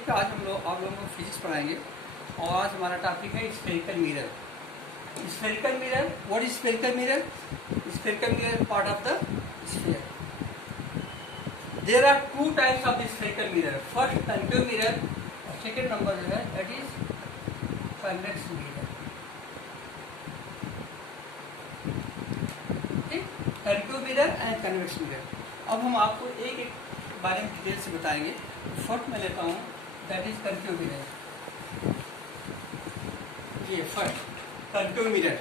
देखिए आज हम लोग आप लोगों को फिजिक्स पढ़ाएंगे और आज हमारा टॉपिक है spherical mirror. Spherical mirror, what is spherical mirror? Spherical mirror part of the sphere. There are two types of spherical mirror, first concave mirror और सेकेंड नंबर जो है दैट इज कन्वेक्स मिरर। ठीक, concave mirror and convex mirror. अब हम आपको एक एक बारे में डिटेल से बताएंगे। फर्स्ट मैं लेता हूँ दैट इज कनकेव मिरर। ये first concave mirror.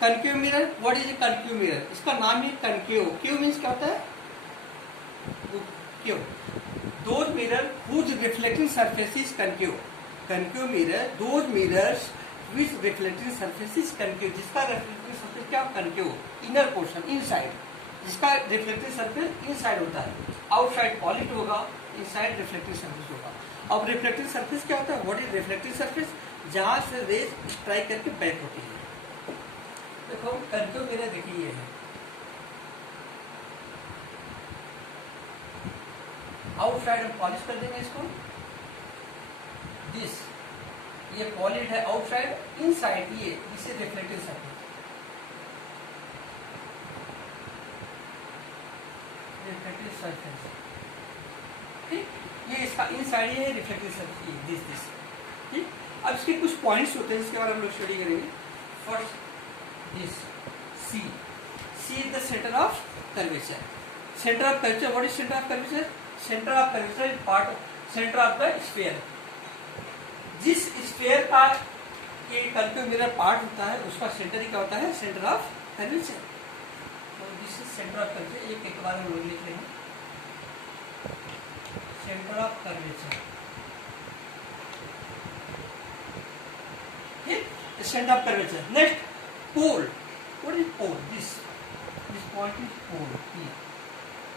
Concave mirror, what is a concave mirror? इसका नाम ही कनकेव। क्यू मीन्स क्या होता है? Q. Those mirror whose reflecting surface is concave. Concave mirror, those mirrors which reflecting surface is concave. जिसका reflecting surface क्या? Concave, inner portion, inside. जिसका reflecting surface inside होता है, आउटसाइड पॉलिश होगा, inside reflecting surface होगा। अब reflecting surface क्या होता है? What is reflecting surface? जहां से रेज स्ट्राइक करके बैक होती है। देखो कनकेव मिरर देखिए ये है, आउटसाइड हम पॉलिश कर देंगे इसको। दिस ये पॉलिश है आउटसाइड, इनसाइड ये इसे रिफ्लेक्टिंग सरफेस। रिफ्लेक्टिव सरफेस, ठीक, ये इसका इनसाइड ये है रिफ्लेक्टिव सरफेस, दिस। ठीक, अब इसके कुछ पॉइंट्स होते हैं, इसके बारे में हम लोग स्टडी करेंगे। First this C is the centre of curvature. Centre of curvature, what is centre of curvature? Centre of curvature is part centre of the sphere. जिस स्फीयर का ये कनकेव मिरर पार्ट होता है उसका सेंटर ही क्या होता है? Centre of curvature. तो this is centre of curvature. एक एक बार हम लोग लिख रहे हैं, सेंटर ऑफ कर्वेचर। ठीक, centre of curvature. Next pole, what is pole? This point is pole.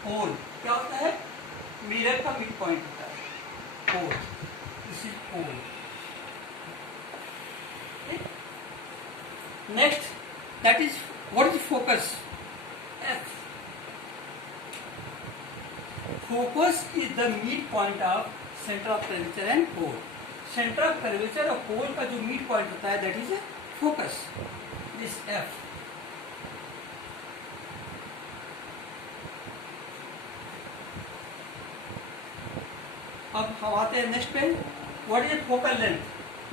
Pole क्या होता है? मिरर का मिड पॉइंट होता है pole. This is pole. Next that is what is focus? F. Focus is the mid point of centre of curvature and pole. Centre of curvature और pole का जो mid point होता है that is focus, this F. अब हम आते हैं next पे, what is focal length?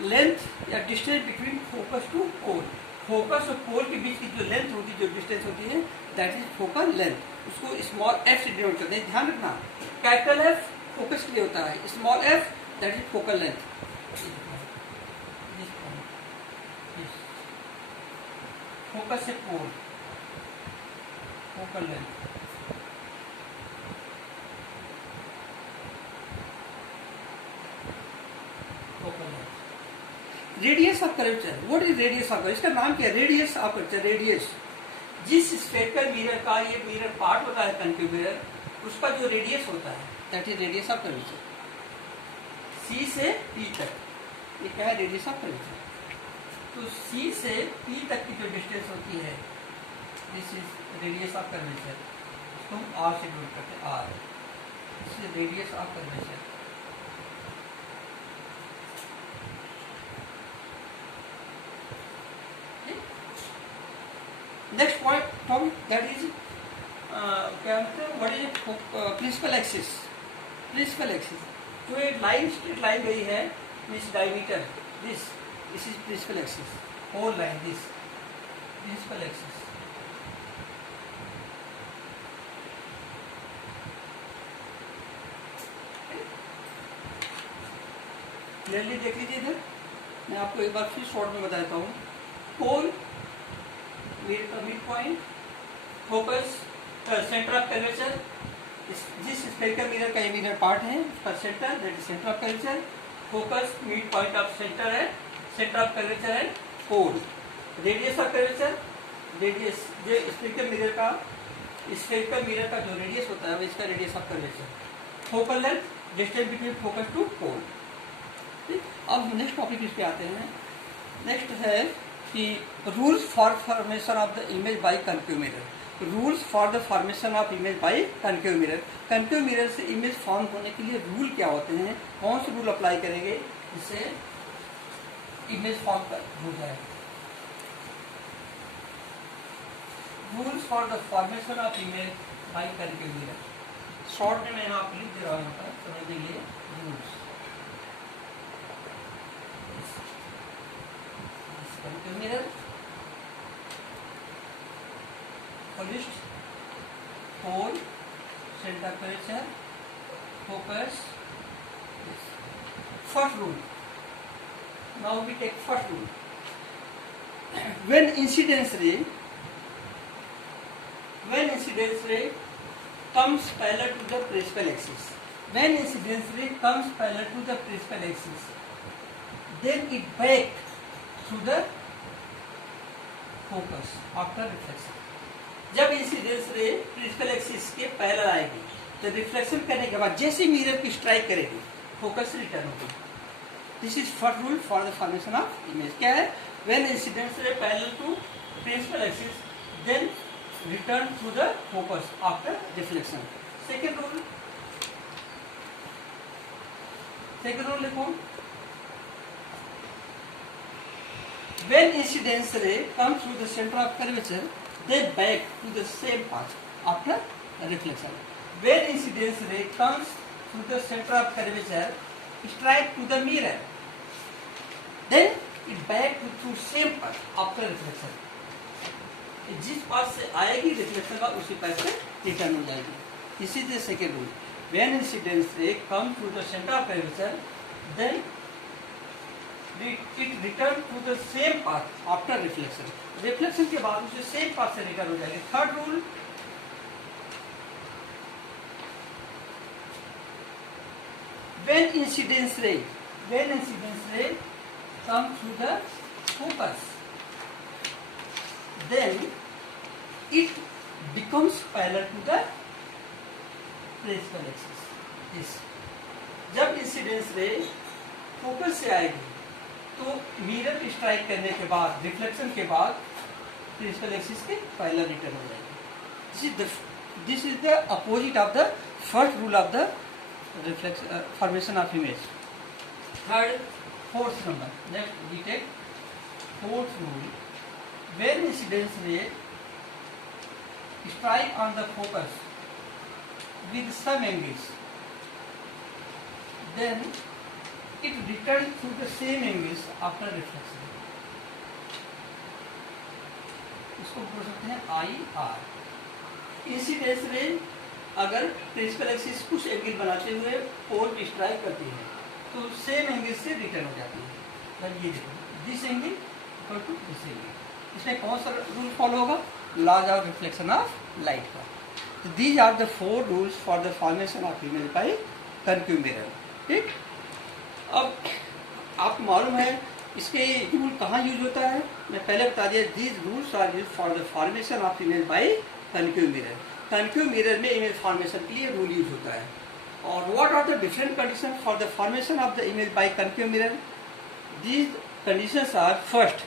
Length या distance between focus to pole. Focus और पोल के बीच की जो लेंथ होती है, जो डिस्टेंस होती है दैट इज फोकल लेंथ। उसको स्मॉल एफ से डिनोट करते हैं, ध्यान रखना। कैपिटल एफ फोकस के लिए होता है, small F that is focal length. Focus से pole, focal length. Radius of curvature, what is radius of curvature? इसका नाम क्या है? Radius of curvature. रेडियस, जिस स्फेरिकल मिरर का ये मिरर पार्ट होता है कनकेव मिरर, उसका जो रेडियस होता है that is radius of curvature. C से पी तक ये क्या है? Radius of curvature. तो सी से पी तक की जो डिस्टेंस होती है this is radius of curvature. इसको हम आर से डिनोट करते हैं, R. This is radius of curvature. Next point topic that is क्या होता है? What is principal axis? Principal axis जो एक लाइन, स्ट्रेट लाइन गई है, this diameter, this is principal axis. Whole line, this principal axis. Clearly देख लीजिए इधर, मैं आपको एक बार फिर शॉर्ट में बता देता हूँ। Pole mid point, focus, centre of curvature. जिस स्फेरिकल मिरर का ये मिरर पार्ट है उसका centre that is centre of curvature. Focus mid point of centre है, सेंटर ऑफ कर्वेचर है pole. Radius of curvature, radius जो स्फेरिकल मिरर का जो रेडियस होता है वो इसका radius of curvature. Focal length, distance between focus to pole. अब नेक्स्ट टॉपिक इस पे आते हैं। नेक्स्ट है कि rules for formation of the image by concave mirror. Rules for the formation of image by concave mirror. Concave mirror से image form होने के लिए रूल क्या होते हैं, कौन से रूल अप्लाई करेंगे जिससे इमेज फॉर्म हो जाए। Rules for the formation of image by concave mirror, short में मैं यहाँ आप लिख दे रहा हूँ, यहाँ पर समझ लीजिए। Rules concave mirror, polished, hole, center curvature, focus. First rule. Now we take first rule. When incidence ray comes parallel to the principal axis, when incidence ray comes parallel to the principal axis, then it back through the focus after reflection. जब incidence रे principal axis के parallel आएगी तो reflection करने के बाद जैसे mirror की स्ट्राइक करेगी फोकस रिटर्न होगी। This is first rule for the formation of image. क्या है? When incidence ray parallel to principal axis then return to the focus after reflection. Second rule लिखो। When incidence ray comes through the centre of curvature then back to the same path after reflection. When incidence ray comes through the center of curvature, strike to the mirror, then it back to same path after reflection. जिस path से आएगी reflection का उसी path से return हो जाएगी। This is the second rule. When incidence ray comes through the center of curvature, then it return to the same path after reflection. Reflection के बाद उसे सेम पाथ से रिटर्न हो जाएगी। Third rule, when incidence ray comes through the focus, then it becomes parallel to the principal axis. Yes. जब incidence रे focus से आएगी तो मिरर स्ट्राइक करने के बाद रिफ्लेक्शन के बाद प्रिंसिपल एक्सिस के पैरेलल रिटर्न हो जाएगी। This is the opposite of the first rule of the reflection formation of image. Fourth number, next we take fourth rule. When incidence ray strike on the focus with some angles, then it returns through the same angles after reflection. इसको बोल सकते हैं IR। Incidence रे अगर principal axis कुछ angle बनाते हुए पोल strike करती है तो सेम एंगल से रिटर्न हो जाती है। ये देखो, this angle equal to this angle. इसमें कौन सा रूल फॉलो होगा? Laws of reflection of light का। तो these are the 4 rules for the formation of image by concave mirror. ठीक, अब आपको मालूम है इसके रूल कहाँ यूज होता है। मैं पहले बता दिया, these rules are use for the formation of image by concave mirror. Concave mirror में इमेज फॉर्मेशन के लिए रूल यूज होता है। और what are the different condition for the formation of the image by concave mirror? These conditions are, first,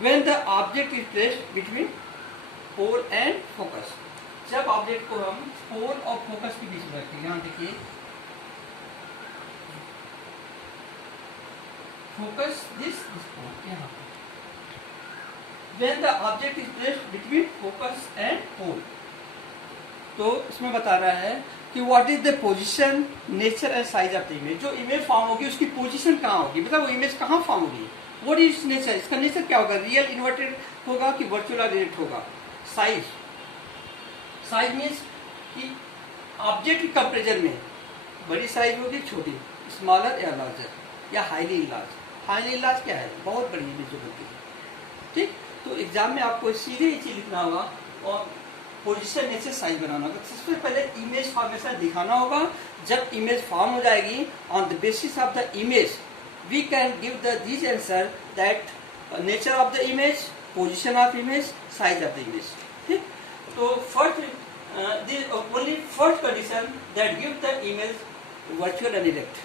when the object is placed between pole and focus. जब object को हम पोल और focus के बीच में रखते हैं, यहाँ देखिए focus this point यहाँ पे। When the object is placed between focus and pole, तो इसमें बता रहा है कि what is the position, nature and size of the image। जो इमेज फॉर्म होगी उसकी पोजीशन कहाँ होगी, मतलब वो इमेज कहाँ फॉर्म होगी। What is nature, इसका नेचर क्या होगा? रियल इन्वर्टेड होगा कि वर्चुअल डायरेक्ट होगा। साइज मीन्स कि ऑब्जेक्ट के कंपेरिजन में बड़ी साइज होगी, छोटी, स्मॉलर या लार्जर, या हाईली इनलार्ज। हाईली इनलार्ज क्या है? बहुत बड़ी इमेज जो होती है। ठीक, तो एग्जाम में आपको सीधे ये चीज लिखना होगा और पोजीशन नेचर साइज बनाना होगा। सबसे पहले इमेज फॉर्मेशन दिखाना होगा। जब इमेज फॉर्म हो जाएगी, on the basis of the image we can give the this answer that nature of the image, position of image, size of the image. ठीक, तो only first condition that give the image virtual and erect.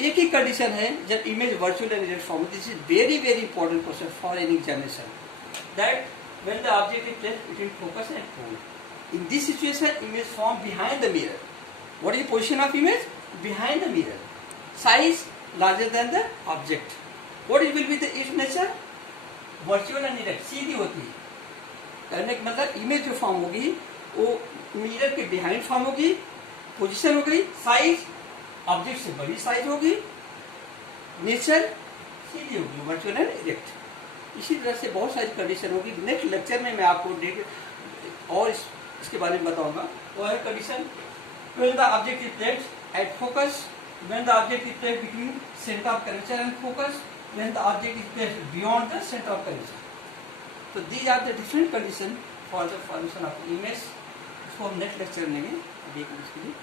एक ही condition है जब image virtual and erect form. This is very very important question for any examination, that when the object is placed between focus and pole. In this situation, image formed behind the mirror. What is the position of image? Behind the mirror. Size larger than the object. What will be the its nature? Virtual and direct. सीधी होती है. करने का मतलब image जो form होगी वो mirror के behind form होगी. पोजीशन हो गई. साइज ऑब्जेक्ट से बड़ी साइज होगी. नेचर सीधी होगी. Virtual and direct. इसी तरह से बहुत सारी कंडीशन होगी. नेक्स्ट लेक्चर में मैं आपको और इसके बारे में बताऊंगा. वो है condition when the object is placed at focus, when the object is placed between center of curvature and focus, when the object is placed beyond the center of curvature. So these are the different conditions for the formation of image. इसको हम next lecture लेंगे. अभी इसके लिए